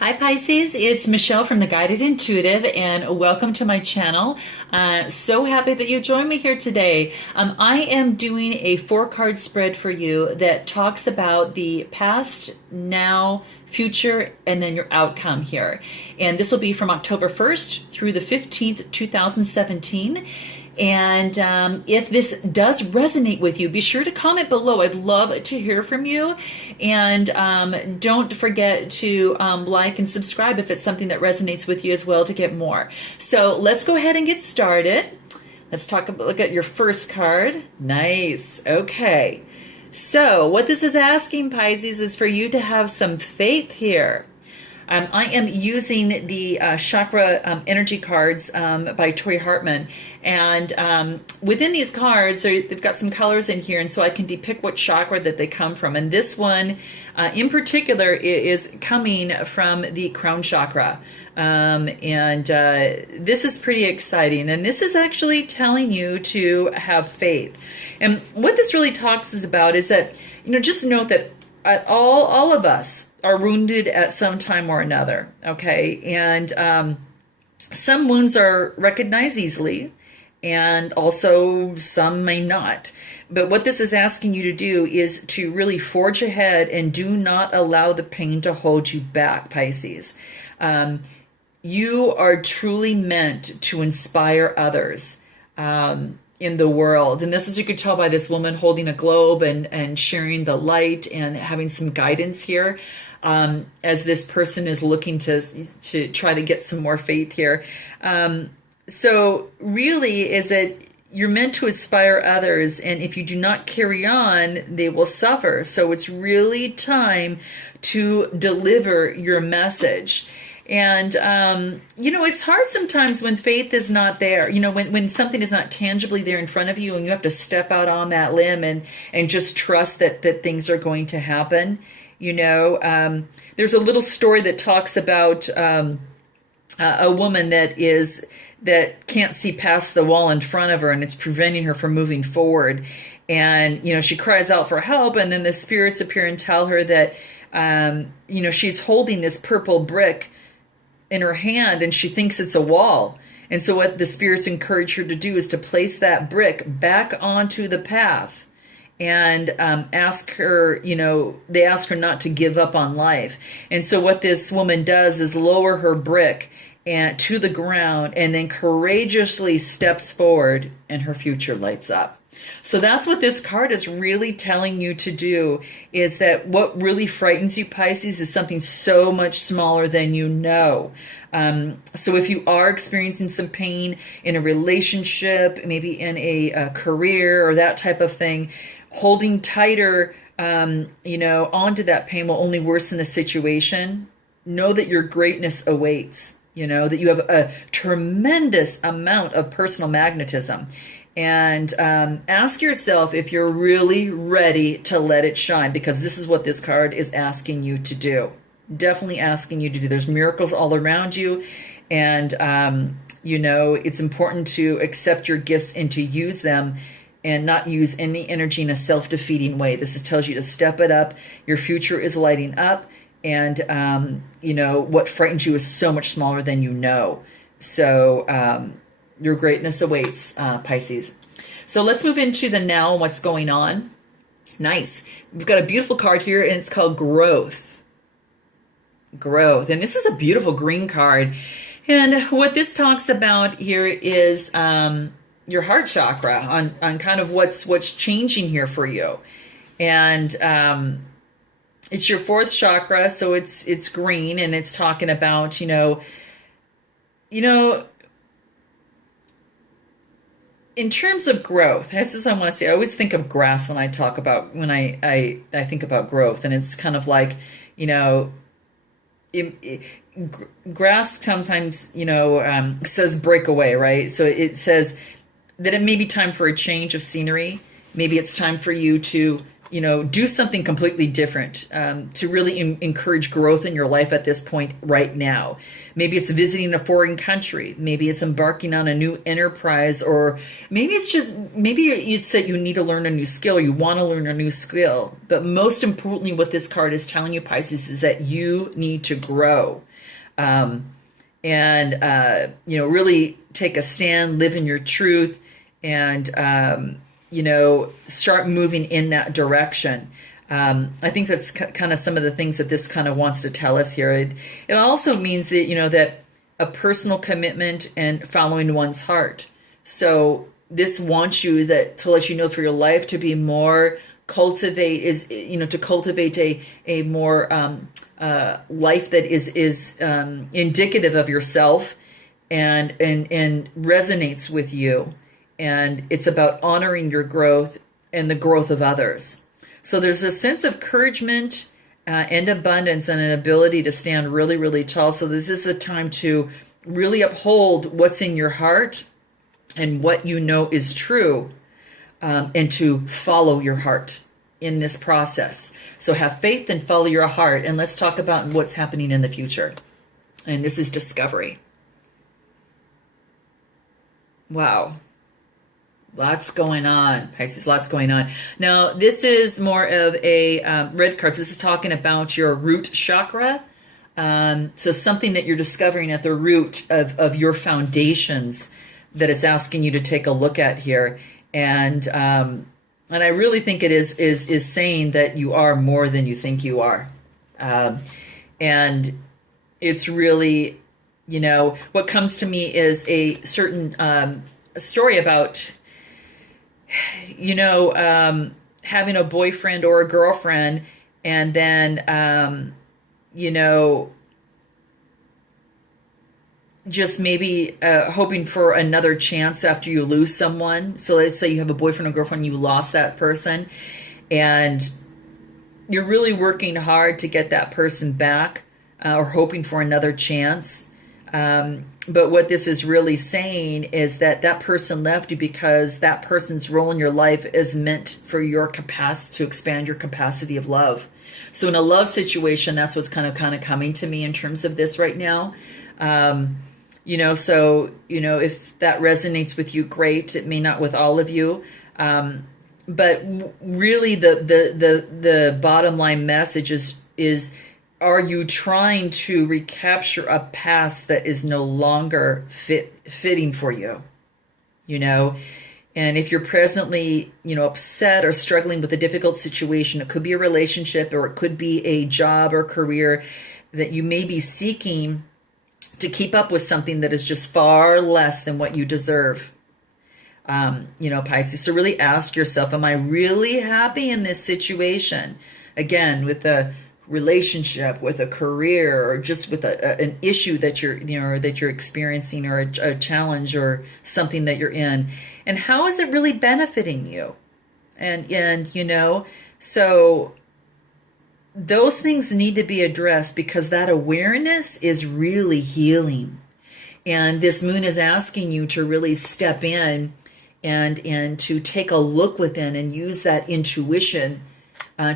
Hi Pisces, it's Michelle from the Guided Intuitive and welcome to my channel. So happy that you joined me here today. I am doing a 4-card spread for you that talks about the past, now, future, and then your outcome here. And this will be from October 1st through the 15th, 2017. And if this does resonate with you, be sure to comment below. I'd love to hear from you. And don't forget to like and subscribe if it's something that resonates with you as well to get more. So let's go ahead and get started. Let's look at your first card. Nice. Okay. So what this is asking, Pisces, is for you to have some faith here. I am using the chakra energy cards by Tori Hartman. And within these cards, they've got some colors in here, and so I can depict what chakra that they come from. And this one in particular is coming from the crown chakra. This is pretty exciting. And this is actually telling you to have faith. And what this really talks about is that, just note that all of us are wounded at some time or another, okay? And some wounds are recognized easily, and also some may not. But what this is asking you to do is to really forge ahead and do not allow the pain to hold you back, Pisces. You are truly meant to inspire others in the world. And this, as you could tell by this woman holding a globe and sharing the light and having some guidance here. As this person is looking to try to get some more faith here. So really is that you're meant to inspire others, and if you do not carry on, they will suffer. So it's really time to deliver your message. And, it's hard sometimes when faith is not there, when something is not tangibly there in front of you and you have to step out on that limb and just trust that things are going to happen. There's a little story that talks about a woman that can't see past the wall in front of her, and it's preventing her from moving forward. And she cries out for help, and then the spirits appear and tell her that she's holding this purple brick in her hand, and she thinks it's a wall. And so what the spirits encourage her to do is to place that brick back onto the path. And ask her, they ask her not to give up on life. And so what this woman does is lower her brick to the ground and then courageously steps forward, and her future lights up. So that's what this card is really telling you to do, is that what really frightens you, Pisces, is something so much smaller than you know. So if you are experiencing some pain in a relationship, maybe in a career or that type of thing, holding tighter, onto that pain will only worsen the situation. Know that your greatness awaits, that you have a tremendous amount of personal magnetism. And ask yourself if you're really ready to let it shine, because this is what this card is asking you to do. Definitely asking you to do. There's miracles all around you. And, it's important to accept your gifts and to use them, and not use any energy in a self-defeating way. This tells you to step it up. Your future is lighting up. And, what frightens you is so much smaller than you know. So your greatness awaits, Pisces. So let's move into the now and what's going on. Nice. We've got a beautiful card here, and it's called Growth. Growth. And this is a beautiful green card. And what this talks about here is your heart chakra, on kind of what's changing here for you. And it's your 4th chakra, so it's green, and it's talking about, in terms of growth, this is what I want to say. I always think of grass when I talk about, when I think about growth, and it's kind of like, grass sometimes, says break away, right? So it says that it may be time for a change of scenery. Maybe it's time for you to do something completely different to really encourage growth in your life at this point right now. Maybe it's visiting a foreign country. Maybe it's embarking on a new enterprise, or maybe it's that you need to learn a new skill, or you want to learn a new skill. But most importantly, what this card is telling you, Pisces, is that you need to grow. Really take a stand, live in your truth, and start moving in that direction. I think that's kind of some of the things that this kind of wants to tell us here. It also means that, that a personal commitment and following one's heart. So this wants you to let you know for your life to be more to cultivate a more life that is indicative of yourself and resonates with you. And it's about honoring your growth and the growth of others. So there's a sense of encouragement and abundance and an ability to stand really, really tall. So this is a time to really uphold what's in your heart and what you know is true, and to follow your heart in this process. So have faith and follow your heart. And let's talk about what's happening in the future. And this is discovery. Wow. Lots going on, Pisces, lots going on. Now, this is more of a red card. So this is talking about your root chakra. So something that you're discovering at the root of your foundations that it's asking you to take a look at here. And I really think it is saying that you are more than you think you are. And it's really, what comes to me is a certain story about having a boyfriend or a girlfriend, and then, just maybe hoping for another chance after you lose someone. So let's say you have a boyfriend or girlfriend, you lost that person, and you're really working hard to get that person back, or hoping for another chance. But what this is really saying is that person left you because that person's role in your life is meant for your capacity to expand your capacity of love. So in a love situation, that's what's kind of coming to me in terms of this right now. If that resonates with you, great. It may not with all of you. But really the bottom line message is are you trying to recapture a past that is no longer fitting for you? And if you're presently, upset or struggling with a difficult situation, it could be a relationship, or it could be a job or career that you may be seeking to keep up with something that is just far less than what you deserve. Pisces, so really ask yourself, am I really happy in this situation? Again, with a relationship, with a career, or just with an issue that you're experiencing, or a challenge, or something that you're in, and how is it really benefiting you? And so those things need to be addressed, because that awareness is really healing. And this moon is asking you to really step in and to take a look within and use that intuition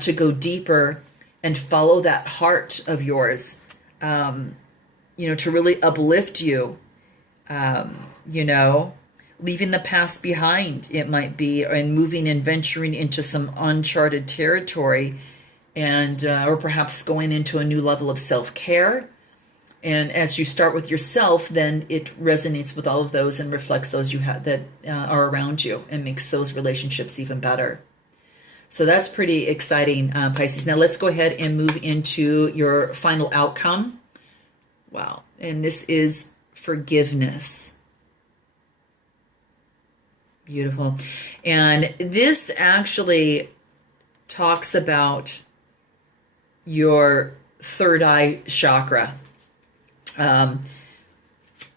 to go deeper and follow that heart of yours, to really uplift you, leaving the past behind, it might be, and moving and venturing into some uncharted territory, and or perhaps going into a new level of self-care. And as you start with yourself, then it resonates with all of those and reflects those you have that are around you, and makes those relationships even better. So that's pretty exciting, Pisces. Now let's go ahead and move into your final outcome. Wow. And this is forgiveness. Beautiful. And this actually talks about your third eye chakra.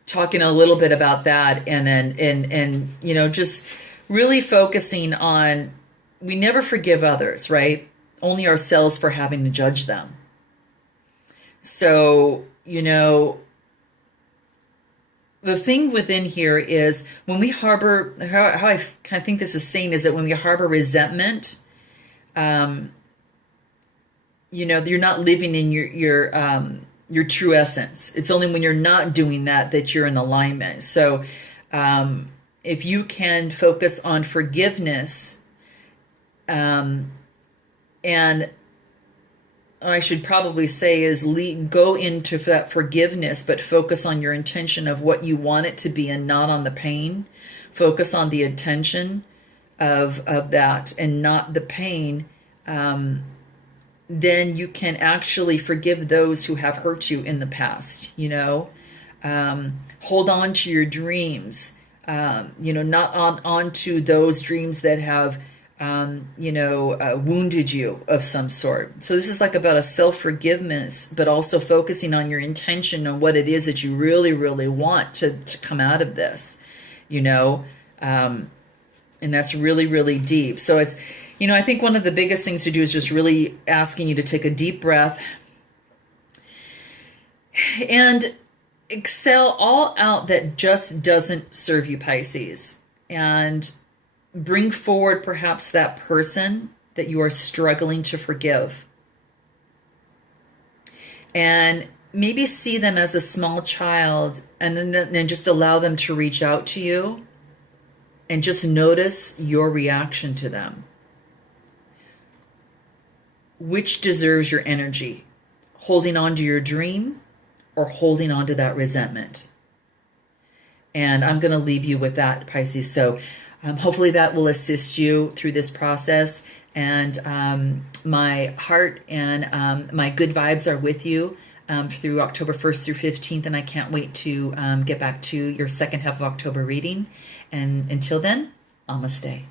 Talking a little bit about that, and then just really focusing on, we never forgive others, right? Only ourselves for having to judge them. So, the thing within here is, when we harbor, how I kind of think this is saying is that when we harbor resentment, you're not living in your true essence. It's only when you're not doing that that you're in alignment. So if you can focus on forgiveness, and I should probably say is go into that forgiveness, but focus on your intention of what you want it to be and not on the pain. Focus on the intention of that and not the pain. Then you can actually forgive those who have hurt you in the past, hold on to your dreams, not on to those dreams that have, wounded you of some sort. So this is like about a self-forgiveness, but also focusing on your intention on what it is that you really, really want to come out of this, and that's really, really deep. So it's, I think one of the biggest things to do is just really asking you to take a deep breath and exhale all out that just doesn't serve you, Pisces, and bring forward perhaps that person that you are struggling to forgive. And maybe see them as a small child and then just allow them to reach out to you and just notice your reaction to them. Which deserves your energy? Holding on to your dream or holding on to that resentment? And I'm going to leave you with that, Pisces. So hopefully that will assist you through this process. And my heart and my good vibes are with you through October 1st through 15th. And I can't wait to get back to your second half of October reading. And until then, namaste.